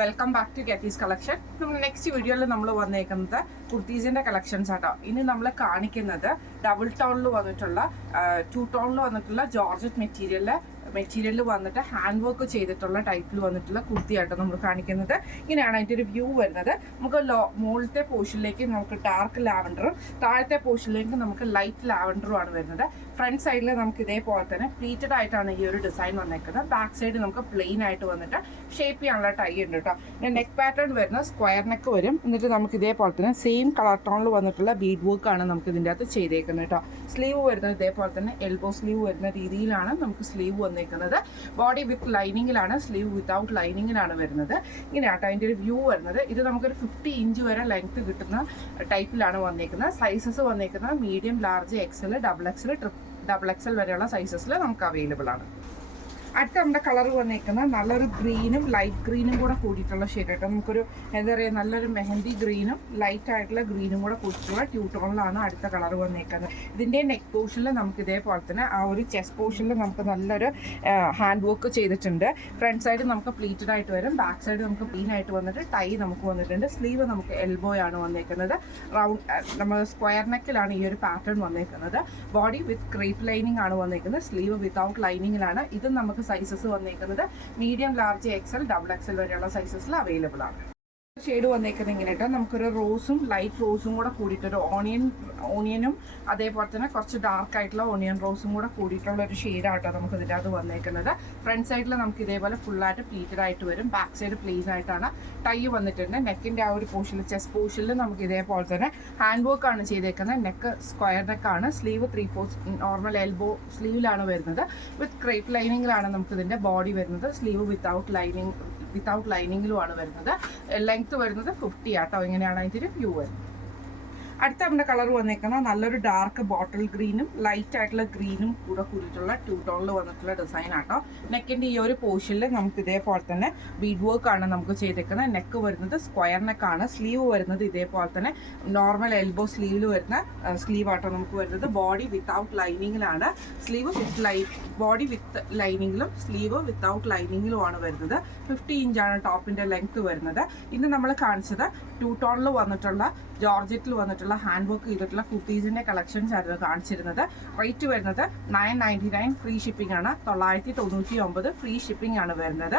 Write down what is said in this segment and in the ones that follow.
Welcome back to Getty's collection. നമ്മൾ next വീഡിയോയിൽ നമ്മൾ വന്നേക്കുന്നത് കുർത്തീസിന്റെ കളക്ഷൻസ് ആട്ടോ. ഇനി നമ്മൾ കാണിക്കുന്നത് ഡബിൾ ടോണിൽ വന്നിട്ടുള്ള 2 ടോണിൽ വന്നിട്ടുള്ള ജോർജറ്റ് മെറ്റീരിയലിൽ വന്നിട്ട് ഹാൻഡ് വർക്ക് ചെയ്തിട്ടുള്ള ടൈപ്പിൽ വന്നിട്ടുള്ള കുർത്തിയാട്ടോ നമ്മൾ കാണിക്കുന്നത്. ഇങ്ങനെയാണ് അതിൻ്റെ ഒരു വ്യൂ വരുന്നത്. നമുക്ക് മുകളിലത്തെ പോർഷനിലേക്ക് നമുക്ക് ഡാർക്ക് ലാവൻഡറും താഴത്തെ പോർഷനിലേക്ക് നമുക്ക് ലൈറ്റ് ലാവൻഡറും ആണ് വരുന്നത്. ഫ്രണ്ട് സൈഡിൽ നമുക്ക് ഇതേപോലെ തന്നെ പ്ലീറ്റഡ് ആയിട്ടാണ് ഈ ഒരു ഡിസൈൻ വന്നേക്കുന്നത്. ബാക്ക് സൈഡ് നമുക്ക് പ്ലെയിൻ ആയിട്ട് വന്നിട്ട് ഷേപ്പ് ചെയ്യാനുള്ള ടൈ ഉണ്ട് കേട്ടോ. നെക്ക് പാറ്റേൺ വരുന്ന സ്ക്വയർ നെക്ക് വരും. എന്നിട്ട് നമുക്ക് ഇതേപോലെ തന്നെ സെയിം കളർ ടോണിൽ വന്നിട്ടുള്ള ബീഡ് വർക്ക് ആണ് നമുക്ക് ഇതിൻ്റെ അകത്ത് ചെയ്തേക്കുന്നത് കേട്ടോ. സ്ലീവ് വരുന്നത് ഇതേപോലെ തന്നെ എൽബോ സ്ലീവ് വരുന്ന രീതിയിലാണ് നമുക്ക് സ്ലീവ് വന്നേക്കുന്നത്. ബോഡി വിത്ത് ലൈനിങ്ങിലാണ്, സ്ലീവ് വിത്തൗട്ട് ലൈനിങ്ങിലാണ് വരുന്നത്. ഇങ്ങനെയാട്ടോ അതിൻ്റെ ഒരു വ്യൂ വരുന്നത്. ഇത് നമുക്കൊരു 50 ഇഞ്ച് വരെ ലെങ്ത് കിട്ടുന്ന ടൈപ്പിലാണ് വന്നേക്കുന്നത്. സൈസസ് വന്നേക്കുന്നത് medium, large, XL, double XL വരെയുള്ള സൈസസിൽ നമുക്ക് അവൈലബിൾ ആണ്. അടുത്ത നമ്മുടെ കളർ വന്നേക്കുന്നത് നല്ലൊരു ഗ്രീനും ലൈറ്റ് ഗ്രീനും കൂടെ കൂടിയിട്ടുള്ള ഷെയ്ഡ് ആയിട്ട് നമുക്കൊരു എന്താ പറയുക, നല്ലൊരു മെഹന്തി ഗ്രീനും ലൈറ്റ് ആയിട്ടുള്ള ഗ്രീനും കൂടെ കൂടിയിട്ടുള്ള 2 ടോണിലാണ് അടുത്ത കളർ വന്നേക്കുന്നത്. ഇതിൻ്റെ നെക്ക് പോർഷനിൽ നമുക്ക് ഇതേപോലെ തന്നെ ആ ഒരു ചെസ്റ്റ് പോർഷനിൽ നമുക്ക് നല്ലൊരു ഹാൻഡ് വർക്ക് ചെയ്തിട്ടുണ്ട്. ഫ്രണ്ട് സൈഡ് നമുക്ക് പ്ലീറ്റഡ് ആയിട്ട് വരും, ബാക്ക് സൈഡ് നമുക്ക് പ്ലെയിൻ ആയിട്ട് വന്നിട്ട് ടൈ നമുക്ക് വന്നിട്ടുണ്ട്. സ്ലീവ് നമുക്ക് എൽബോ ആണ് വന്നേക്കുന്നത്. നമ്മൾ സ്ക്വയർ നെക്കിലാണ് ഈ ഒരു പാറ്റേൺ വന്നേക്കുന്നത്. ബോഡി വിത്ത് ക്രേപ്പ് ലൈനിങ് ആണ് വന്നേക്കുന്നത്. സ്ലീവ് വിത്തൗട്ട് ലൈനിങ്ങിലാണ്. ഇത് നമുക്ക് സൈസസ് വന്നേക്കുന്നത് medium, large, XL, double XL വരെയുള്ള സൈസസിൽ അവൈലബിൾ ആണ്. ഷെയ്ഡ് വന്നേക്കുന്നത് ഇങ്ങനെയായിട്ട് നമുക്കൊരു റോസും ലൈറ്റ് റോസും കൂടെ കൂടിയിട്ടൊരു ഓണിയനും അതേപോലെ തന്നെ കുറച്ച് ഡാർക്ക് ആയിട്ടുള്ള ഓണിയൻ റോസും കൂടെ കൂടിയിട്ടുള്ള ഒരു ഷെയ്ഡാട്ടോ നമുക്ക് ഇതിൻ്റെ അത് വന്നേക്കുന്നത്. ഫ്രണ്ട് സൈഡിൽ നമുക്ക് ഇതേപോലെ ഫുള്ളായിട്ട് പ്ലീറ്റഡ് ആയിട്ട് വരും. ബാക്ക് സൈഡ് പ്ലെയിൻ ആയിട്ടാണ് ടൈ വന്നിട്ടുണ്ട്. നെക്കിൻ്റെ ആ ഒരു പോർഷനിൽ, ചെസ്റ്റ് പോർഷനിൽ നമുക്ക് ഇതേപോലെ തന്നെ ഹാൻഡ് വർക്ക് ആണ് ചെയ്തേക്കുന്നത്. നെക്ക് സ്ക്വയർ നെക്കാണ്. സ്ലീവ് 3/4 നോർമൽ എൽബോ സ്ലീവിലാണ് വരുന്നത്. വിത്ത് ക്രേപ്പ് ലൈനിങ്ങിലാണ് നമുക്ക് ഇതിൻ്റെ ബോഡി വരുന്നത്. സ്ലീവ് വിത്തൗട്ട് ലൈനിങ്ങിലുമാണ് വരുന്നത്. ലെങ്ത് വരുന്നത് 50 ആട്ടോ. ഇങ്ങനെയാണ് അതിൻ്റെ ഒരു വ്യൂ വരുന്നത്. അടുത്ത നമ്മുടെ കളർ വന്നേക്കുന്നത് നല്ലൊരു ഡാർക്ക് ബോട്ടിൽ ഗ്രീനും ലൈറ്റ് ആയിട്ടുള്ള ഗ്രീനും കൂടെ കൂടിയിട്ടുള്ള 2 ടോണിൽ വന്നിട്ടുള്ള ഡിസൈൻ ആട്ടോ. നെക്കിൻ്റെ ഈ ഒരു പോർഷനിൽ നമുക്ക് ഇതേപോലെ തന്നെ ബീഡ് വർക്ക് ആണ് നമുക്ക് ചെയ്തേക്കുന്നത്. നെക്ക് വരുന്നത് സ്ക്വയർ നെക്കാണ്. സ്ലീവ് വരുന്നത് ഇതേപോലെ തന്നെ നോർമൽ എൽബോ സ്ലീവിൽ വരുന്ന സ്ലീവ് ആട്ടോ നമുക്ക് വരുന്നത്. ബോഡി വിത്തൗട്ട് ലൈനിങ്ങിലാണ്. ബോഡി വിത്ത് ലൈനിങ്ങിലും സ്ലീവ് വിത്തൗട്ട് ലൈനിങ്ങിലുമാണ് വരുന്നത്. 50 ഇഞ്ചാണ് ടോപ്പിൻ്റെ ലെങ്ത് വരുന്നത്. ഇന്ന് നമ്മൾ കാണിച്ചത് 2 ടോണിൽ വന്നിട്ടുള്ള ജോർജറ്റിൽ വന്നിട്ടുള്ള ഹാൻഡ് വർക്ക് ചെയ്തിട്ടുള്ള കുർത്തീസിൻ്റെ കളക്ഷൻസ് ആയിരുന്നു കാണിച്ചിരുന്നത്. റേറ്റ് വരുന്നത് 999 ഫ്രീ ഷിപ്പിംഗ് ആണ്. 999 ഫ്രീ ഷിപ്പിംഗ് ആണ് വരുന്നത്.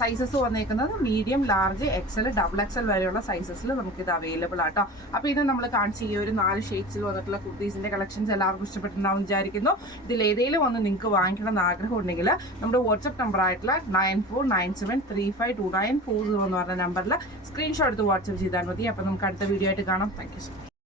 സൈസസ് വന്നേക്കുന്നത് medium, large, XL, double XL വരെയുള്ള സൈസസിൽ നമുക്കിത് അവൈലബിൾ ആട്ടോ. അപ്പോൾ ഇത് നമ്മൾ കാണിച്ച ഈ ഒരു 4 ഷെയ്ഡ്സിൽ വന്നിട്ടുള്ള കുർത്തീസിൻ്റെ കളക്ഷൻസ് എല്ലാവർക്കും ഇഷ്ടപ്പെട്ടിട്ടുണ്ടാവും വിചാരിക്കുന്നു. ഇതിൽ ഏതെങ്കിലും ഒന്ന് നിങ്ങൾക്ക് വാങ്ങിക്കണം എന്ന് ആഗ്രഹം ഉണ്ടെങ്കിൽ നമ്മുടെ വാട്സപ്പ് നമ്പർ ആയിട്ടുള്ള 9497352940 എന്ന് പറഞ്ഞ നമ്പറിൽ സ്ക്രീൻഷോട്ട് എടുത്ത് വാട്സപ്പ് ചെയ്താൽ മതി. അപ്പോൾ നമുക്ക് അടുത്ത വീഡിയോ ആയിട്ട് കാണാം. Thank you.